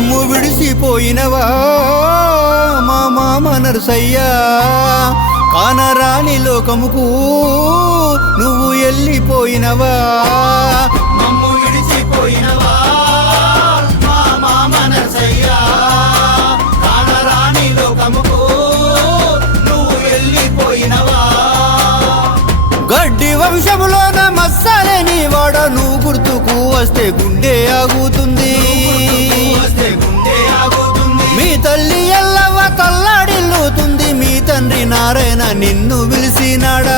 మమ్ము విడిసిపోయినవా మా మామ నరసయ్యా కానరాని లోకముకు నువ్వు వెళ్ళిపోయినవా మమ్ము విడిసిపోయినవా మా మామ నరసయ్యా కానరాని లోకముకు నువ్వు వెళ్ళిపోయినవా గడ్డి వంశములోన మస్సాలేని వాడ నువ్వు గుర్తుకు వస్తే గుండె ఆగుతుంది మీ తల్లి ఎల్లవ్వ తల్లాడిల్లుతుంది మీ తండ్రి నారాయణ నిన్ను పిలిచినాడా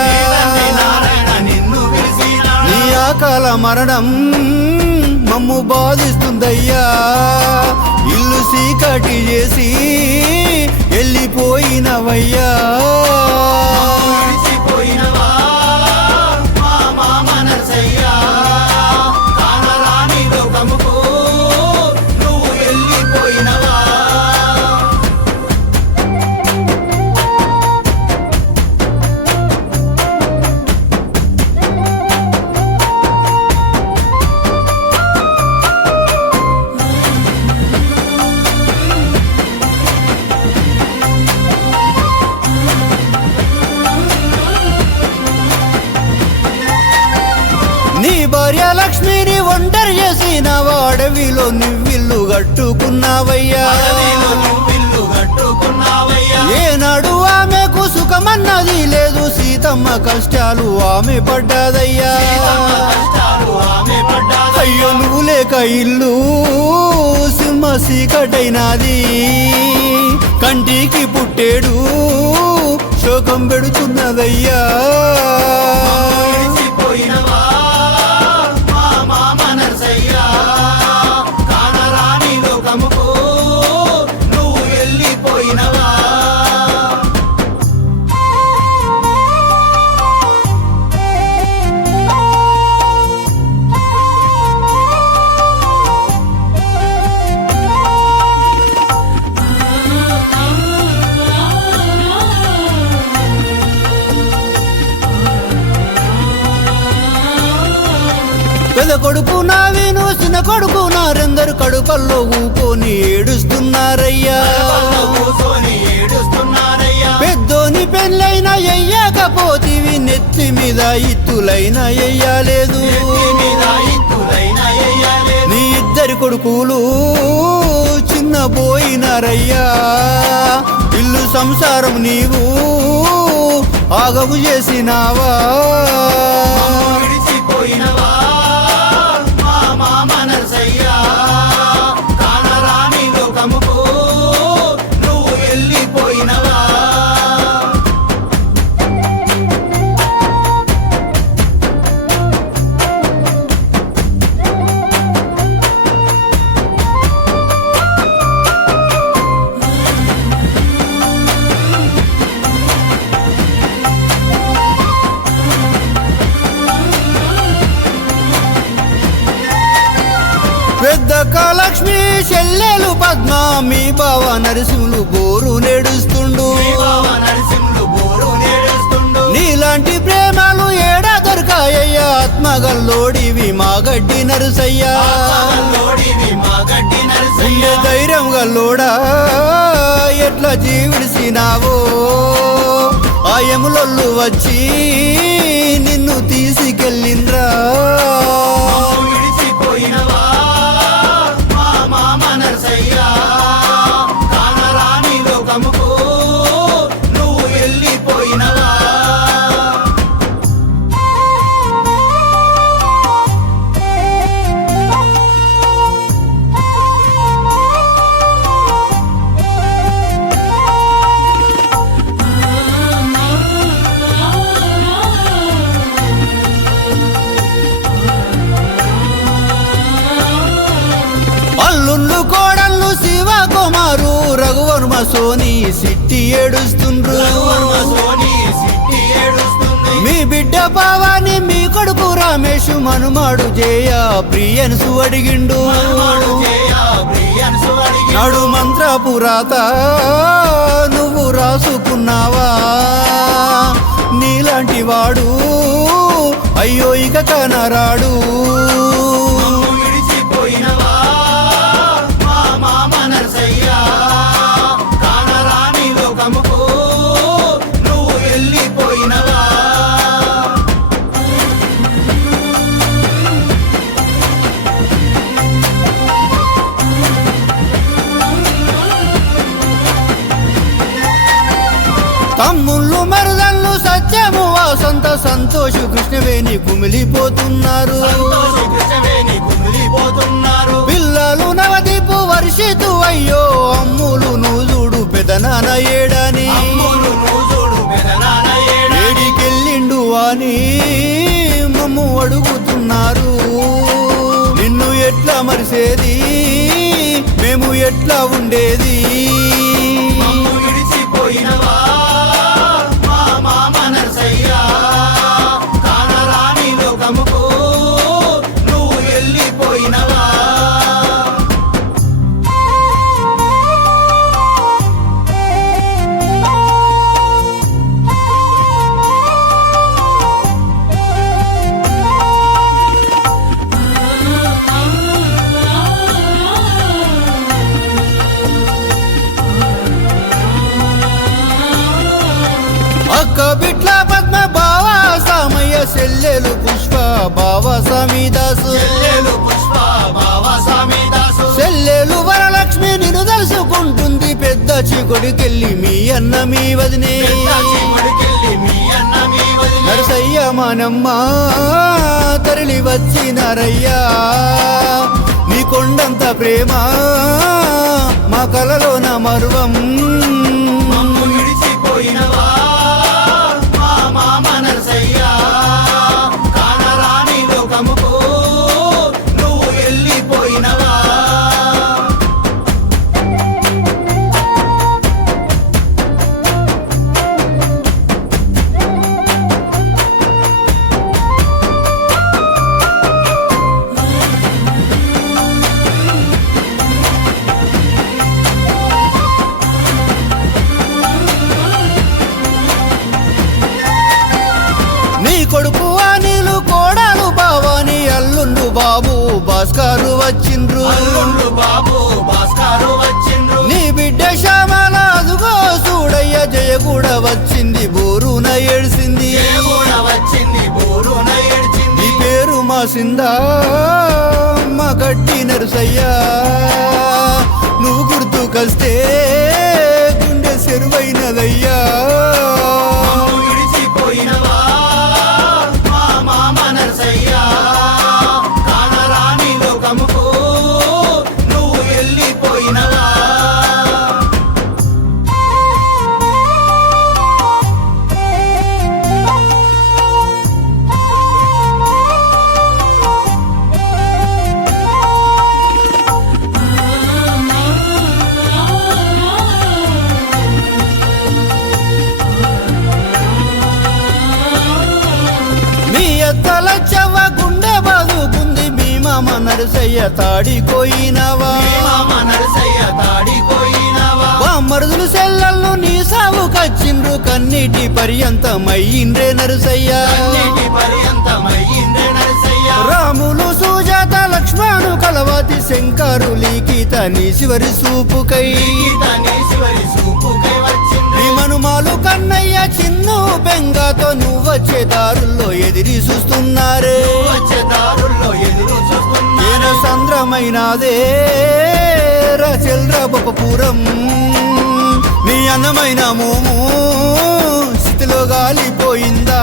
నీ ఆకాల మరణం మమ్ము బాధిస్తుందయ్యా ఇల్లు సీకటి చేసి వెళ్ళిపోయినవయ్యా నీ భార్య లక్ష్మిని ఒంటరి చేసిన అడవిలో నువ్విల్లు కట్టుకున్నావయ్యా ఏనాడు ఆమెకు సుఖమన్నది లేదు సీతమ్మ కష్టాలు ఆమె పడ్డాదయ్యా అయ్యో నువ్వు లేక ఇల్లు సింహ సీకటైనాది కంటికి పుట్టేడు శోకం పెడుతున్నదయ్యా పెద్ద కొడుకు నా విను చిన్న కొడుకు నారెందరు కడుపల్లో ఊకొని ఏడుస్తున్నారయ్యా పెద్దోని పెళ్ళైన ఎయ్యకపోతివి నెత్తి మీద ఇత్తులైనా ఎయ్యలేదు నీ ఇద్దరి కొడుకులు చిన్న పోయినారయ్యా ఇల్లు సంసారం నీవు ఆగము చేసినావా పెద్దక్క లక్ష్మి చెల్లెలు పద్మ మీ బావ నరసింహులు బోరు నేడుస్తుండు నీలాంటి ప్రేమలు ఏడా దొరకాయ్యా ఆత్మగల్లోడివి మా గడ్డి నరసయ్యా ఉండే ధైర్యం గల్లోడా ఎట్లా జీవిడిసినావో ఆయములొల్లు వచ్చి నిన్ను తీసుకెళ్ళిండ్రా అల్లుళ్ళు కోడళ్ళు శివ కుమారు రఘువర్మ సోని సిట్టి ఏడుస్తుండ్రు మీ బిడ్డ పావాని మీ కొడుకు రామేషు మనుమాడు జయ ప్రియన్సు అడిగిండు నడు మంత్రపురాత నువ్వు రాసుకున్నావా నీలాంటి వాడు అయ్యో ఇక కనరాడు విడిచిపోయినవా మా మామ సంతోషు కృష్ణవేణి కుమిలిపోతున్నారు సంతోషి కృష్ణవేణి కుమిలిపోతున్నారు పిల్లలు నవదీపు వర్షితు అయ్యో అమ్ములు నూజుడు పెదనాన ఏడని అమ్ములు నూజుడు పెదనాన్న ఏడని ఏడికెళ్ళిండు అని మమ్ము అడుగుతున్నారు నిన్ను ఎట్లా మరిసేది మేము ఎట్లా ఉండేది మమ్ము విడిచిపోయినవా మా మామ నరసయ్య కానరాని లోకముకు నువ్వు వెళ్ళిపోయినవా అక్క బిట్ల పద్మ బావ సామయ్య సెల్లెలు పుష్ప బావ స్వామిదాసు చెల్లెలు పుష్ప బావా స్వామి దాసు సెల్లెలు వరలక్ష్మి నిన్ను తెలుసుకుంటుంది పెద్ద చీకొడికెళ్ళి మీ అన్న మీ వదినే చీముడికెళ్ళి మీ అన్న మీ వదిలే నరసయ్య మానమ్మ తరలి వచ్చినారయ్యా నీ కొండంత ప్రేమ మా కలలోన మరువం మమ్ము విడిచిపోయినవా మా మామ నరసయ్య కానరాని లోకముకు నువ్వు వెళ్ళిపోయినవా నీ కొడుకు అనిలు కోడలు బావాని అల్లుండు బాబు భాస్కరు వచ్చిండ్రు అల్లుండు బాబు భాస్కరు వచ్చిండ్రు నీ బిడ్డ శ్యామల అదుగో చూడయ్య జయ కూడా వచ్చింది బోరున ఏడ్చింది కూడా వచ్చింది బోరున నీ ఏడ్చింది పేరు మాసిందా మా గడ్డి నరసయ్యా నువ్వు గుర్తుకొస్తే గుండె చెరువైనదయ్యా మమ్ము విడిచిపోయినవా మా మామ నరసయ్య కానరాని లోకముకు నువ్వు వెళ్ళిపోయినవా మీ ఎత్తల చెవ్వ గుండె బాదుకుంది మీ మామ నరసయ్య తాడిపోయినవా మీ మామ నరసయ్య తాడిపోయినవా మరుదులు సెల్లలను నీ సావు కచ్చిండ్రు కన్నీటి పర్యంతమయ్యిండ్రే నరసయ్య అన్నిటి పర్యంతమయ్యిందే నరసయ్య రాములు సుజాత లక్ష్మణు కలవతి శంకరు లీకిత నీ చివరి సూపుకై గీత నీ చివరి చూపుకై వచ్చింది నీ మనుమాలు కన్నయ్య చిన్ను బెంగాతో నువ్వొచ్చే దారుల్లో ఎదిరి చూస్తున్నారే వచ్చే దారుల్లో ఎదురు చూస్తున్నా ఏన సంద్రమైనదే రచెల్ర బొపపురం నీ అందమైన మోము స్థితిలో గాలిపోయిందా